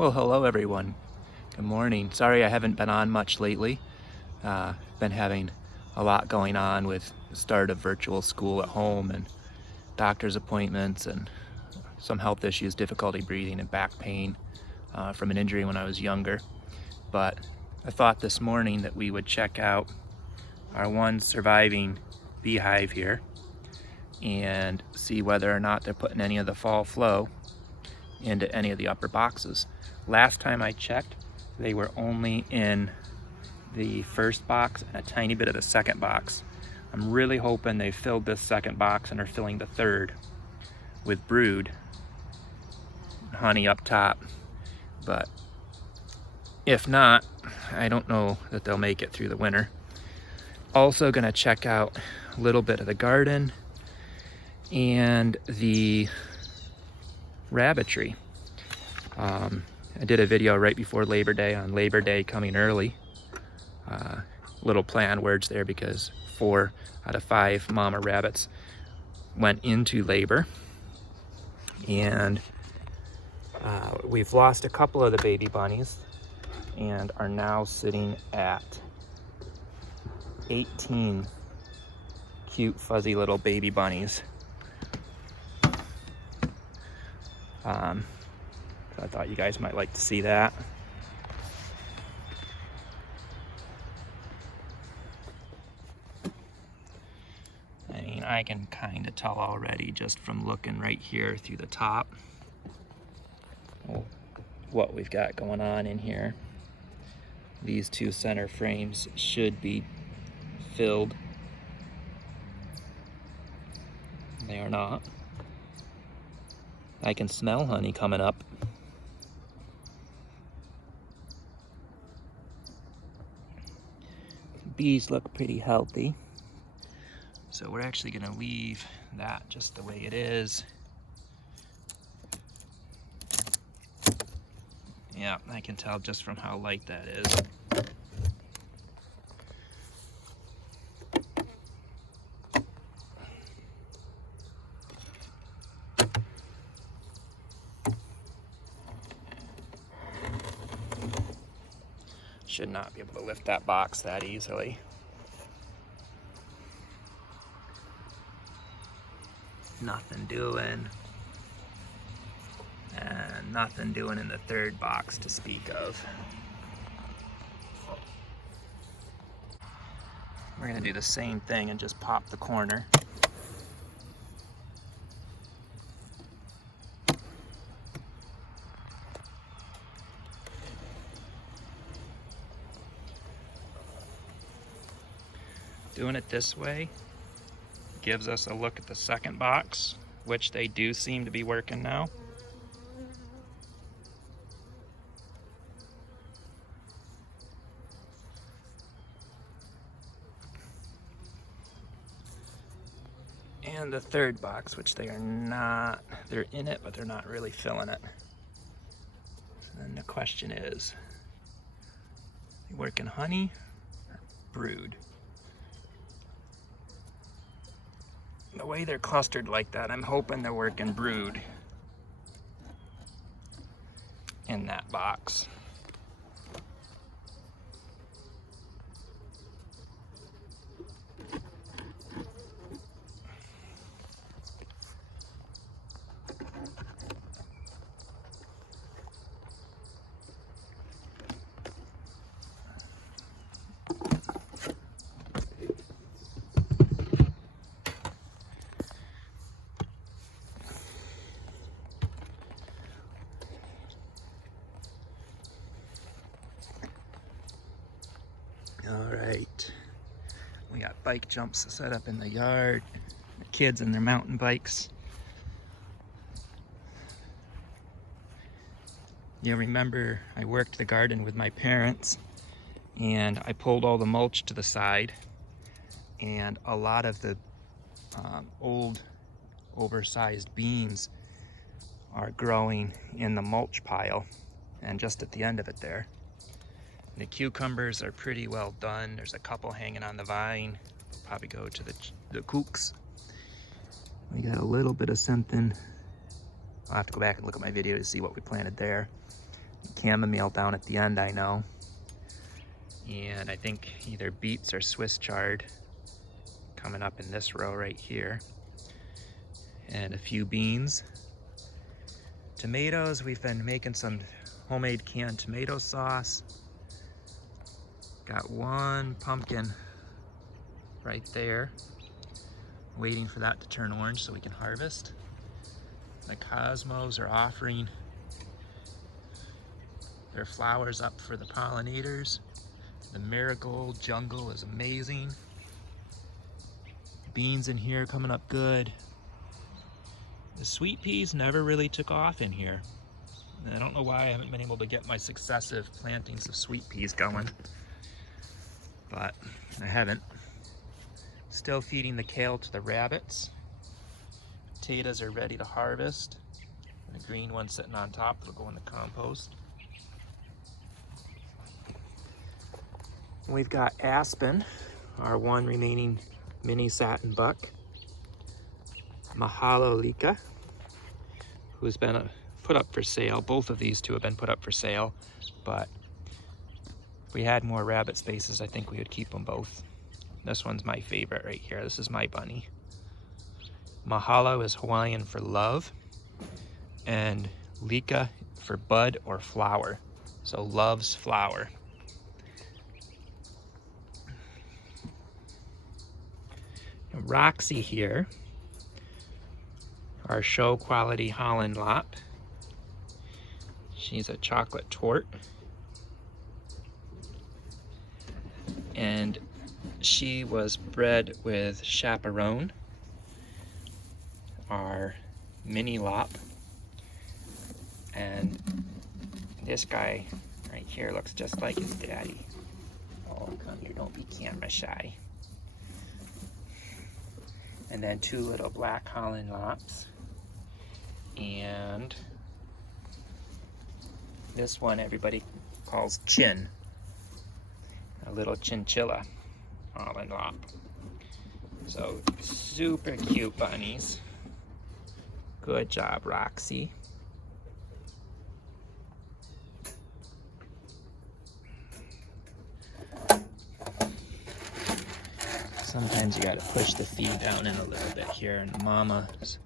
Well, hello everyone. Good morning. Sorry I haven't been on much lately. Been having a lot going on with the start of virtual school at home and doctor's appointments and some health issues, difficulty breathing and back pain from an injury when I was younger. But I thought this morning that we would check out our one surviving beehive here and see whether or not they're putting any of the fall flow into any of the upper boxes. Last time I checked, they were only in the first box and a tiny bit of the second box. I'm really hoping they filled this second box and are filling the third with brood honey up top. But if not, I don't know that they'll make it through the winter. Also gonna check out a little bit of the garden and the rabbitry. I did a video right before Labor Day on Labor Day coming early. Little play on words there because 4 out of 5 mama rabbits went into labor. And we've lost a couple of the baby bunnies and are now sitting at 18 cute fuzzy little baby bunnies. So I thought you guys might like to see that. I mean, I can kind of tell already just from looking right here through the top what we've got going on in here. These 2 center frames should be filled. They are not. I can smell honey coming up. Bees look pretty healthy. So we're actually gonna leave that just the way it is. Yeah, I can tell just from how light that is. Should not be able to lift that box that easily. Nothing doing. And nothing doing in the third box to speak of. We're gonna do the same thing and just pop the corner. Doing it this way gives us a look at the second box, which they do seem to be working now. And the third box, which they are not, they're in it, but they're not really filling it. So then the question is, they working honey or brood? The way they're clustered like that, I'm hoping they're working brood in that box. All right, we got bike jumps set up in the yard, the kids and their mountain bikes. You remember I worked the garden with my parents and I pulled all the mulch to the side, and a lot of the old oversized beans are growing in the mulch pile and just at the end of it there. The cucumbers are pretty well done. There's a couple hanging on the vine. Probably go to the kooks. We got a little bit of something. I'll have to go back and look at my video to see what we planted there. chamomile down at the end, I know. And I think either beets or Swiss chard coming up in this row right here. And a few beans. Tomatoes, we've been making some homemade canned tomato sauce. Got one pumpkin right there, waiting for that to turn orange so we can harvest. The cosmos are offering their flowers up for the pollinators. The marigold jungle is amazing. Beans in here coming up good. The sweet peas never really took off in here. And I don't know why I haven't been able to get my successive plantings of sweet peas going, but I haven't. Still feeding the kale to the rabbits. Potatoes are ready to harvest. The green one sitting on top will go in the compost. We've got Aspen, our one remaining mini satin buck. Mahalolika, who's been put up for sale. Both of these two have been put up for sale, but if we had more rabbit spaces, I think we would keep them both. This one's my favorite right here. This is my bunny. Mahalo is Hawaiian for love, and Lika for bud or flower. So love's flower. And Roxy here, our show quality Holland Lop. She's a chocolate tort. And she was bred with Chaperone, our mini lop. And this guy right here looks just like his daddy. Oh, come here, don't be camera shy. And then two little black Holland Lops. And this one everybody calls Chin. A little chinchilla Holland Lop. So super cute bunnies. Good job, Roxy. Sometimes you gotta push the feed down in a little bit here, and mamas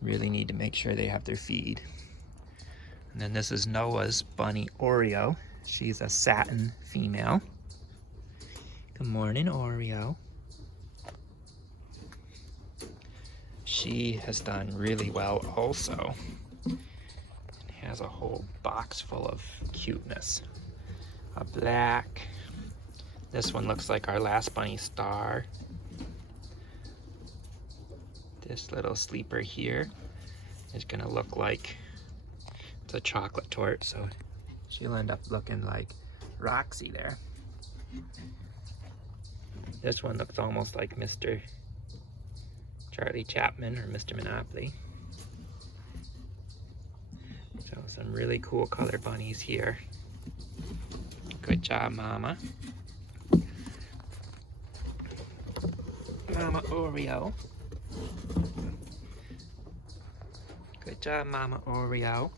really need to make sure they have their feed. And then this is Noah's bunny Oreo. She's a satin female. Good morning, Oreo. She has done really well also. And has a whole box full of cuteness. A black. This one looks like our last bunny Star. This little sleeper here is gonna look like it's a chocolate tort, so she'll end up looking like Roxy there. This one looks almost like Mr. Charlie Chapman or Mr. Monopoly. So some really cool color bunnies here. Good job, Mama. Mama Oreo. Good job, Mama Oreo.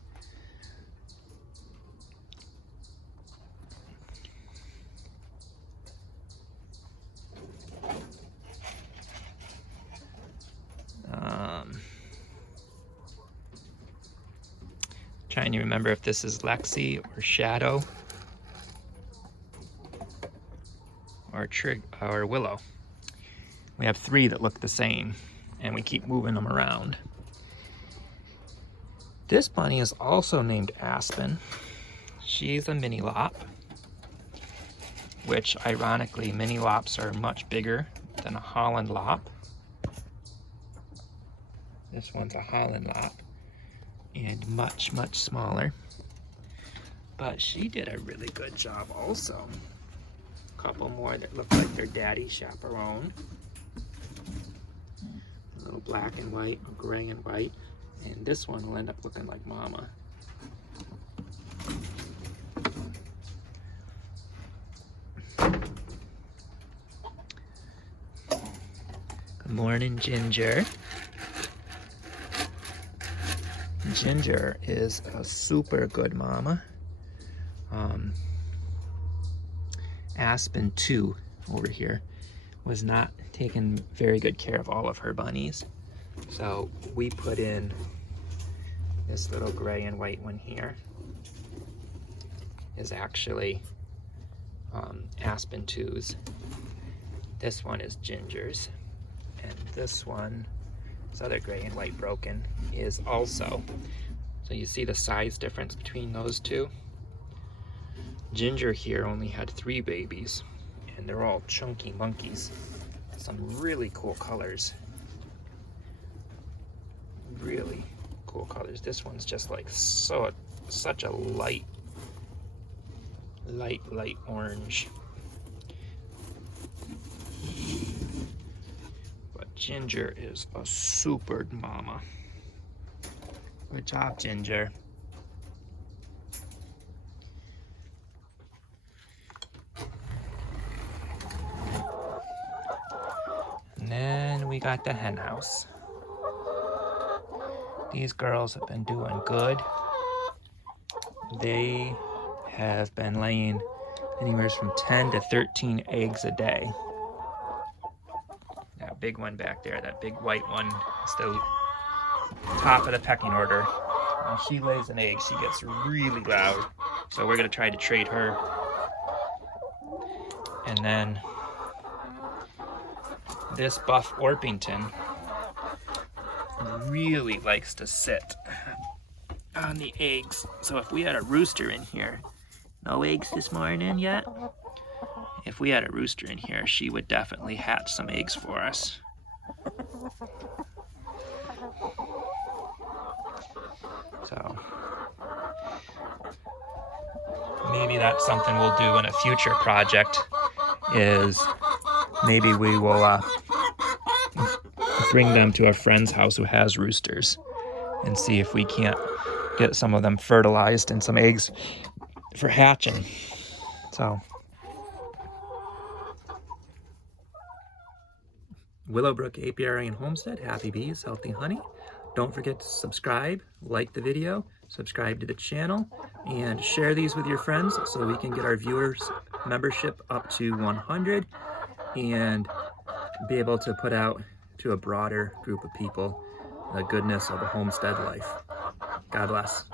Trying to remember if this is Lexi or Shadow or Willow. We have three that look the same, and we keep moving them around. This bunny is also named Aspen. She's a mini lop, which ironically, mini lops are much bigger than a Holland lop. This one's a Holland lop and much, much smaller. But she did a really good job also. A couple more that look like their daddy Chaperone. A little black and white, a gray and white. And this one will end up looking like Mama. Good morning, Ginger. Ginger is a super good mama. Aspen 2 over here was not taking very good care of all of her bunnies. So we put in this little gray and white one here is actually Aspen 2's. This one is Ginger's. And this one, this other gray and white broken, is also. So you see the size difference between those two? Ginger here only had 3 babies, and they're all chunky monkeys. Some really cool colors. Really cool colors. This one's just like such a light orange. But Ginger is a super mama. Good job, Ginger. And then we got the hen house. These girls have been doing good. They have been laying anywhere from 10 to 13 eggs a day. That big one back there, that big white one, is the top of the pecking order. When she lays an egg, she gets really loud. So we're gonna try to trade her. And then this buff Orpington really likes to sit on the eggs. So if we had a rooster in here, no eggs this morning yet? If we had a rooster in here, she would definitely hatch some eggs for us. So maybe that's something we'll do in a future project, is maybe we will bring them to a friend's house who has roosters and see if we can't get some of them fertilized and some eggs for hatching. So Willow, Brook, Apiary, and Homestead, happy bees, healthy honey. Don't forget to subscribe, like the video, subscribe to the channel, and share these with your friends so we can get our viewers membership up to 100 and be able to put out to a broader group of people the goodness of a homestead life. God bless.